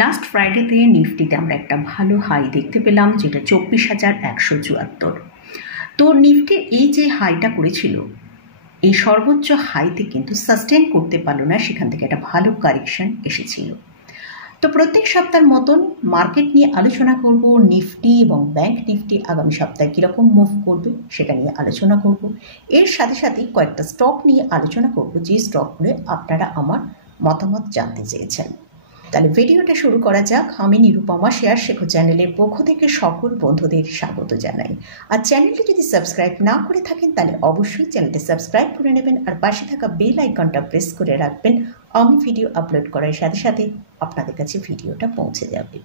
Last ফ্রাইডেতে নিফটিতে আমরা একটা ভালো হাই দেখতে পেলাম, যেটা 24,174। তো নিফটির এই যে হাইটা করেছিল, এই সর্বোচ্চ হাইতে কিন্তু সাস্টেন করতে পারলো না, সেখান থেকে একটা ভালো কারেকশন এসেছিল। তো প্রত্যেক সপ্তাহের মতন মার্কেট নিয়ে আলোচনা করব, নিফটি এবং ব্যাংক নিফটি আগামী সপ্তাহে কীরকম মুভ করবে সেটা নিয়ে আলোচনা করব। এর সাথে সাথে কয়েকটা স্টক নিয়ে আলোচনা করব, যে স্টকগুলো আপনারা আমার মতামত জানতে চেয়েছেন। তাহলে ভিডিওটা শুরু করা যাক। আমি নিরুপমা শেয়ার শেখো চ্যানেলের পক্ষ থেকে সকল বন্ধুদের স্বাগত জানাই। আর চ্যানেলটি যদি সাবস্ক্রাইব না করে থাকেন তাহলে অবশ্যই চ্যানেলটি সাবস্ক্রাইব করে নেবেন, আর পাশে থাকা বেল আইকনটা প্রেস করে রাখবেন। আমি ভিডিও আপলোড করার সাথে সাথে আপনাদের কাছে ভিডিওটা পৌঁছে যাবে।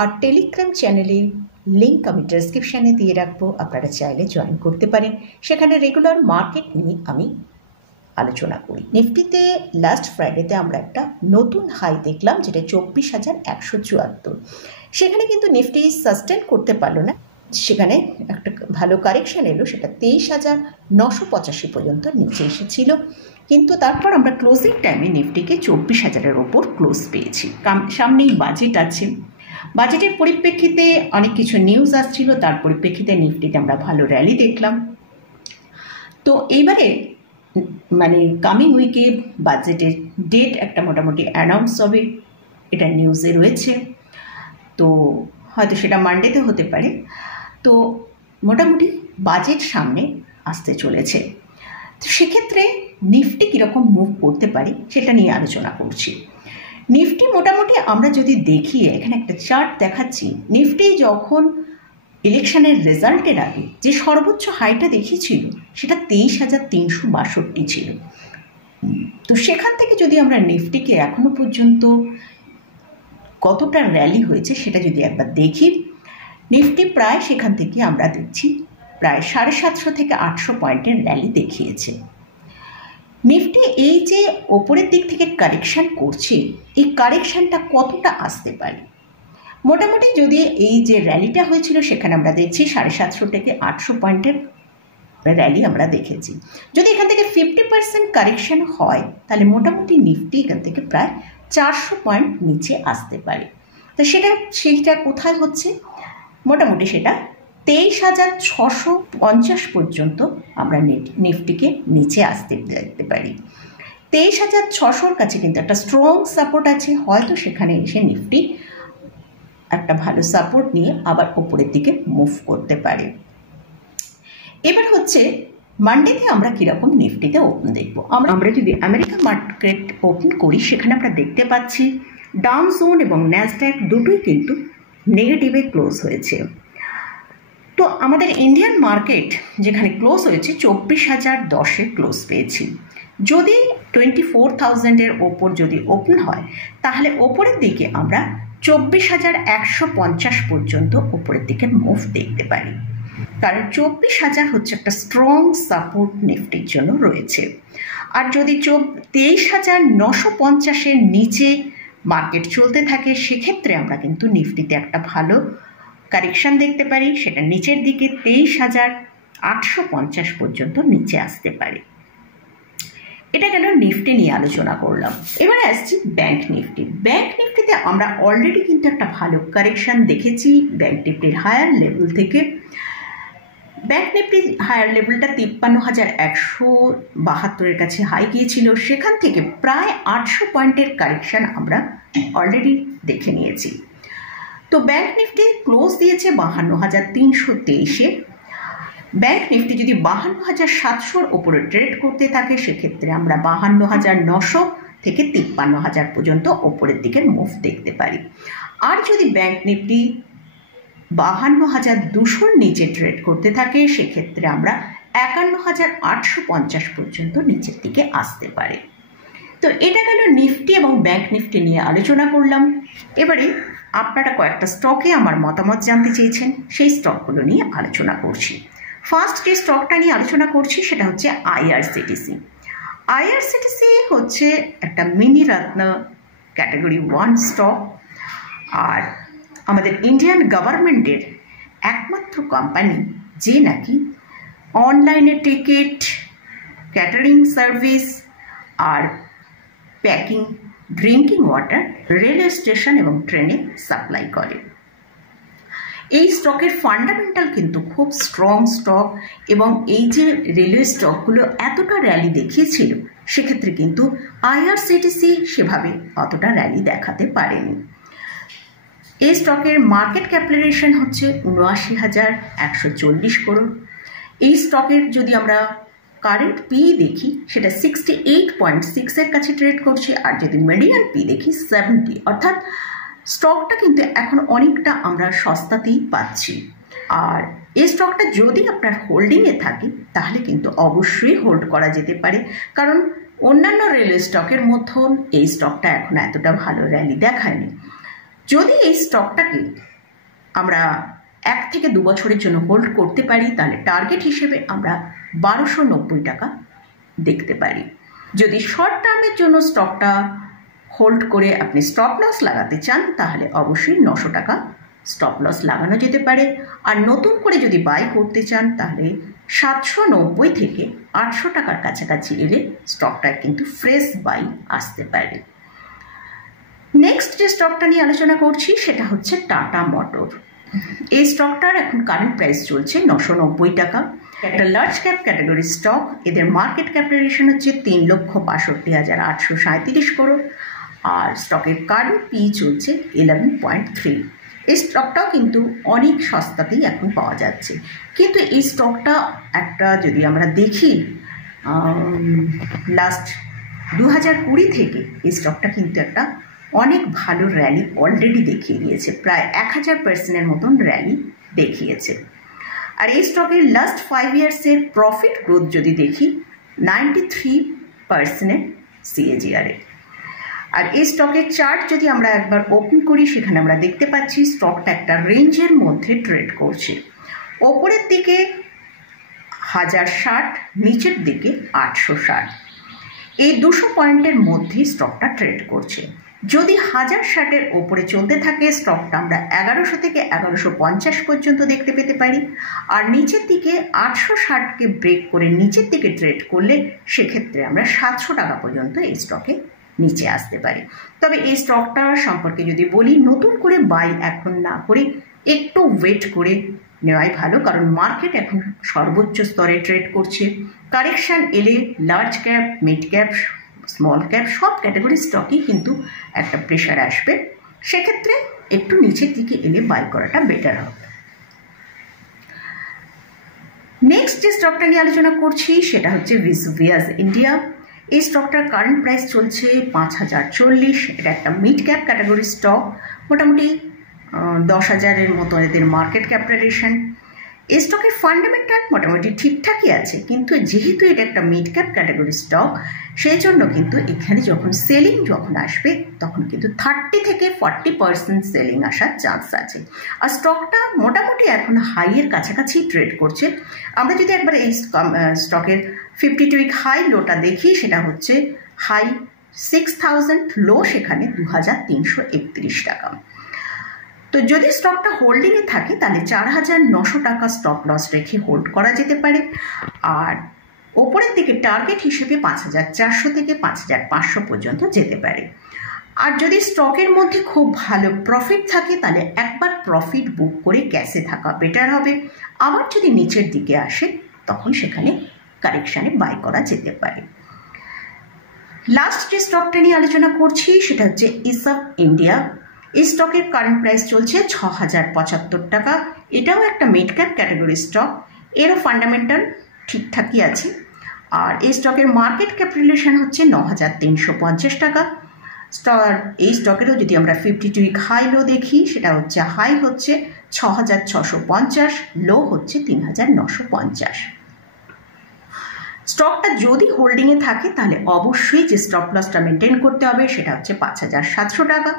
আর টেলিগ্রাম চ্যানেলের লিঙ্ক আমি ডেসক্রিপশানে দিয়ে রাখবো, আপনারা চাইলে জয়েন করতে পারেন। সেখানে রেগুলার মার্কেট নিয়ে আমি আলোচনা করি। নিফটিতে লাস্ট ফ্রাইডেতে আমরা একটা নতুন হাই দেখলাম, যেটা 24,174। সেখানে কিন্তু নিফটি সাস্টেন করতে পারলো না, সেখানে একটা ভালো কারেকশন এলো, সেটা 23,985 পর্যন্ত নিচে এসেছিল। কিন্তু তারপর আমরা ক্লোজিং টাইমে নিফটিকে 24,000-এর ওপর ক্লোজ পেয়েছি। সামনেই বাজেট আছে, বাজেটের পরিপ্রেক্ষিতে অনেক কিছু নিউজ আসছিল, তার পরিপ্রেক্ষিতে নিফটিতে আমরা ভালো র্যালি দেখলাম। তো এইবারে কামিং উইকে বাজেটের ডেট একটা মোটামুটি অ্যানাউন্স হবে, এটা নিউজে রয়েছে। তো হয়তো সেটা মানডেতে হতে পারে। তো মোটামুটি বাজেট সামনে আসতে চলেছে। তো সেক্ষেত্রে নিফটি কীরকম মুভ করতে পারি সেটা নিয়ে আলোচনা করছি। নিফটি মোটামুটি আমরা যদি দেখি, এখানে একটা চার্ট দেখাচ্ছি, নিফটি যখন ইলেকশনের রেজাল্টের আগে যে সর্বোচ্চ হাইটা দেখিয়েছিল সেটা 23,362 ছিল। তো সেখান থেকে যদি আমরা নিফটিকে এখনো পর্যন্ত কতটা র্যালি হয়েছে সেটা যদি একবার দেখি, নিফটি প্রায় সেখান থেকে আমরা দেখছি প্রায় 750 থেকে 800 পয়েন্টের র্যালি দেখিয়েছে। নিফটি এই যে ওপরের দিক থেকে কারেকশান করছে, এই কারেকশানটা কতটা আসতে পারে? মোটামুটি যদি এই যে র্যালিটা হয়েছিল সেখানে আমরা দেখছি 750 থেকে 800 পয়েন্টের র্যালি আমরা দেখেছি। যদি এখান থেকে 50% কারেকশন হয় তাহলে মোটামুটি নিফটি এখান থেকে প্রায় 400 পয়েন্ট নিচে আসতে পারে। তো সেটা কোথায় হচ্ছে? মোটামুটি সেটা 23,650 পর্যন্ত আমরা নিফটিকে নিচে আসতে দেখতে পারি। 23,600-র কাছে কিন্তু একটা স্ট্রং সাপোর্ট আছে, হয়তো সেখানে এসে নিফটি একটা ভালো সাপোর্ট নিয়ে আবার উপরের দিকে মুভ করতে পারে। এবার হচ্ছে মানডেতে আমরা কীরকম নিফটিতে ওপেন দেখব। আমরা যদি আমেরিকা মার্কেট ওপেন করি, সেখানে আমরা দেখতে পাচ্ছি ডাউন জোন এবং ন্যাসড্যাক দুটোই কিন্তু নেগেটিভে ক্লোজ হয়েছে। তো আমাদের ইন্ডিয়ান মার্কেট যেখানে ক্লোজ হয়েছে 24,010-এ ক্লোজ পেয়েছি। যদি 24,000-এর ওপর যদি ওপেন হয় তাহলে ওপরের দিকে আমরা 24,150 পর্যন্ত উপরের দিকে মুভ দেখতে পারি, কারণ 24,000 হচ্ছে একটা স্ট্রং সাপোর্ট নিফটির জন্য রয়েছে। আর যদি 23,950-এর নিচে মার্কেট চলতে থাকে, সেক্ষেত্রে আমরা কিন্তু নিফটিতে একটা ভালো কারেকশান দেখতে পারি, সেটা নিচের দিকে 23,850 পর্যন্ত নিচে আসতে পারে। এটা গেল নিফটি নিয়ে আলোচনা করলাম। এবারে আসছি ব্যাংক নিফটি। ব্যাংক নিফটিতে আমরা অলরেডি কিন্তু একটা ভালো কারেকশান দেখেছি ব্যাংক নিফটির হায়ার লেভেল থেকে। ব্যাংক নিফটির হায়ার লেভেলটা 53,172-এর কাছে হাই গিয়েছিল, সেখান থেকে প্রায় 800 পয়েন্টের কারেকশান আমরা অলরেডি দেখে নিয়েছি। তো ব্যাংক নিফটি ক্লোজ দিয়েছে 52,323-এ। ব্যাংক নিফটি যদি 52,700-র ওপরে ট্রেড করতে থাকে, সেক্ষেত্রে আমরা 52,900 থেকে 53,000 পর্যন্ত ওপরের দিকের মুভ দেখতে পারি। আর যদি ব্যাংক নিফটি 52,200-র নিচে ট্রেড করতে থাকে, সেক্ষেত্রে আমরা 51,850 পর্যন্ত নিচের দিকে আসতে পারে। তো এটা গেল নিফটি এবং ব্যাংক নিফটি নিয়ে আলোচনা করলাম। এবারে আপনারা কয়েকটা স্টকে আমার মতামত জানতে চেয়েছেন, সেই স্টকগুলো নিয়ে আলোচনা করছি। ফার্স্ট যে স্টকটা নিয়ে আলোচনা করছি সেটা হচ্ছে আইআরসিটিসি। আইআরসিটিসি হচ্ছে একটা মিনি রত্ন ক্যাটাগরি 1 স্টক, আর আমাদের ইন্ডিয়ান গভর্নমেন্টের একমাত্র কোম্পানি যে নাকি অনলাইনে টিকিট, ক্যাটারিং সার্ভিস আর packing drinking water, railway station এবং ট্রেনে সাপ্লাই করে। এই স্টকের ফান্ডামেন্টাল কিন্তু খুব স্ট্রং স্টক, এবং এই যে রেলওয়ে স্টকগুলো এতটা র্যালি দেখিয়েছিল সেক্ষেত্রে কিন্তু আইআরসিটিসি সেভাবে অতটা র্যালি দেখাতে পারেনি। এই স্টকের মার্কেট ক্যাপিটালাইজেশন হচ্ছে ৭৯,১৪০ করোড়। এই স্টকের যদি আমরা কারেন্ট পি দেখি সেটা 68.6 কাছে ট্রেড করছে, আর যদি মিডিয়ান পি দেখি 70, অর্থাৎ স্টকটা কিন্তু এখন অনেকটা আমরা সস্তাতেই পাচ্ছি। আর এই স্টকটা যদি আপনার হোল্ডিংয়ে থাকে তাহলে কিন্তু অবশ্যই হোল্ড করা যেতে পারে, কারণ অন্যান্য রেলওয়ে স্টকের মধ্যে এই স্টকটা এখন এতটা ভালো র্যালি দেখায়নি। যদি এই স্টকটাকে আমরা 1 থেকে 2 বছরের জন্য হোল্ড করতে পারি তাহলে টার্গেট হিসেবে আমরা 1290 টাকা দেখতে পারি। যদি শর্ট টার্মের জন্য স্টকটা হোল্ড করে আপনি স্টপ লস লাগাতে চান তাহলে অবশ্যই 900 টাকা স্টপ লস লাগানো যেতে পারে। আর নতুন করে যদি বাই করতে চান তাহলে 790 থেকে 800 টাকার কাছাকাছি এলে স্টকটা কিন্তু ফ্রেশ বাই আসতে পারে। নেক্সট যে স্টকটা নিয়ে আলোচনা করছি সেটা হচ্ছে টাটা মোটর। এই স্টকটার এখন কারেন্ট প্রাইস চলছে 990 টাকা। একটা লার্জ ক্যাপ ক্যাটাগরি স্টক, এদের মার্কেট ক্যাপিটালাইজেশন হচ্ছে 3,62,837 করোড়, আর স্টকের কারেন্ট পি চলছে 11.3। এই স্টকটাও কিন্তু অনেক সস্তাতেই এখন পাওয়া যাচ্ছে, কিন্তু এই স্টকটা একটা যদি আমরা দেখি লাস্ট 2020 থেকে এই স্টকটা কিন্তু একটা অনেক ভালো র্যালি অলরেডি দেখিয়ে দিয়েছে, প্রায় 1000% মতন র্যালি দেখিয়েছে। আর এই স্টকের লাস্ট 5 ইয়ার্সের প্রফিট গ্রোথ যদি দেখি 93% CAGR-এ। আর এই স্টকের চার্ট যদি আমরা একবার ওপেন করি সেখানে আমরা দেখতে পাচ্ছি স্টকটা একটা রেঞ্জের মধ্যে ট্রেড করছে। ওপরের দিকে 1060, নিচের দিকে 860, এই 200 পয়েন্টের মধ্যেই স্টকটা ট্রেড করছে। যদি 1060-এর ওপরে চলতে থাকে স্টকটা আমরা 1100 থেকে 1150 পর্যন্ত দেখতে পেতে পারি, আর নিচের দিকে 860-কে ব্রেক করে নিচের দিকে ট্রেড করলে সেক্ষেত্রে আমরা 700 টাকা পর্যন্ত এই স্টকে নিচে আসতে পারি। তবে এই স্টকটা সম্পর্কে যদি বলি, নতুন করে বাই এখন না করে একটু ওয়েট করে নেওয়াই ভালো, কারণ মার্কেট এখন সর্বোচ্চ স্তরে ট্রেড করছে। কারেকশান এলে large cap, mid cap, small cap সব ক্যাটাগরি স্টকই কিন্তু একটা প্রেশার আসবে, সেক্ষেত্রে একটু নিচের দিকে এলে বাই করাটা বেটার হবে। নেক্সট যে স্টকটা নিয়ে আলোচনা করছি সেটা হচ্ছে ভেসুভিয়াস ইন্ডিয়া। এই স্টকটার কারেন্ট প্রাইস চলছে 5040। এটা একটা মিড ক্যাপ ক্যাটাগরি স্টক, মোটামুটি 10,000-এর মতো এদের মার্কেট ক্যাপিটালাইজেশন। এই স্টকের ফান্ডামেন্টাল মোটামুটি ঠিকঠাকই আছে, কিন্তু যেহেতু এটা একটা মিড ক্যাপ ক্যাটাগরি স্টক সেই জন্য কিন্তু এখানে যখন সেলিং আসবে তখন কিন্তু 30 থেকে 40% সেলিং আসার চান্স আছে। আর স্টকটা মোটামুটি এখন হাইয়ের কাছাকাছি ট্রেড করছে। আমরা যদি একবার এই স্টকের 52 উইক হাই লোটা দেখি সেটা হচ্ছে হাই 6000, লো সেখানে 2331 টাকা। তো যদি স্টকটা হোল্ডিংয়ে থাকে তাহলে 4900 টাকা স্টপ লস রেখে হোল্ড করা যেতে পারে, আর ওপরের দিকে টার্গেট হিসেবে 5400 থেকে 5500 পর্যন্ত যেতে পারে। আর যদি স্টকের মধ্যে খুব ভালো প্রফিট থাকে তাহলে একবার প্রফিট বুক করে ক্যাশে থাকা বেটার হবে। আবার যদি নিচের দিকে আসে তখন সেখানে কারেকশানে বাই করা যেতে পারে। লাস্ট যে স্টকটা নিয়ে আলোচনা করছি সেটা হচ্ছে ইসব ইন্ডিয়া। এই স্টকের কারেন্ট প্রাইস চলছে 6075 টাকা। এটাও একটা মিড ক্যাপ ক্যাটাগরি স্টক, এরও ফান্ডামেন্টাল ঠিকঠাকই আছে। আর এই স্টকের মার্কেট ক্যাপিটালাইজেশন হচ্ছে 9350 টাকা। এই স্টকেরও যদি আমরা 52 উইক হাই লো দেখি সেটা হচ্ছে হাই হচ্ছে 6650, লো হচ্ছে 3950। স্টকটা যদি হোল্ডিংয়ে থাকে তাহলে অবশ্যই যে স্টপ লসটা মেনটেন করতে হবে সেটা হচ্ছে 5700 টাকা।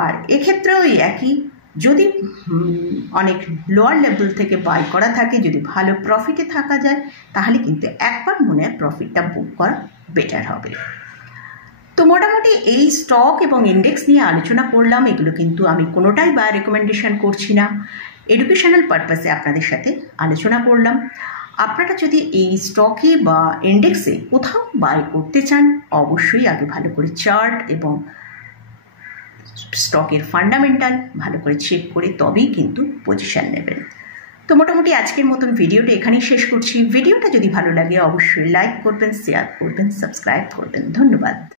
আর এক্ষেত্রেও একই, যদি অনেক লোয়ার লেভেল থেকে বাই করা থাকে, যদি ভালো প্রফিটে থাকা যায় তাহলে কিন্তু একবার মনে হয় প্রফিটটা বুক করা বেটার হবে। তো মোটামুটি এই স্টক এবং ইন্ডেক্স নিয়ে আলোচনা করলাম। এগুলো কিন্তু আমি কোনোটাই বাই রেকমেন্ডেশন করছি না, এডুকেশনাল পারপাসে আপনাদের সাথে আলোচনা করলাম। আপনারা যদি এই স্টকে বা ইন্ডেক্সে কোথাও বাই করতে চান, অবশ্যই আগে ভালো করে চার্ট এবং স্টকের ফান্ডামেন্টাল ভালো করে চেক করে তবেই কিন্তু পজিশন নেবেন। তো মোটামুটি আজকের মতন ভিডিওটা এখানেই শেষ করছি। ভিডিওটা যদি ভালো লাগে অবশ্যই লাইক করবেন, শেয়ার করবেন, সাবস্ক্রাইব করবেন। ধন্যবাদ।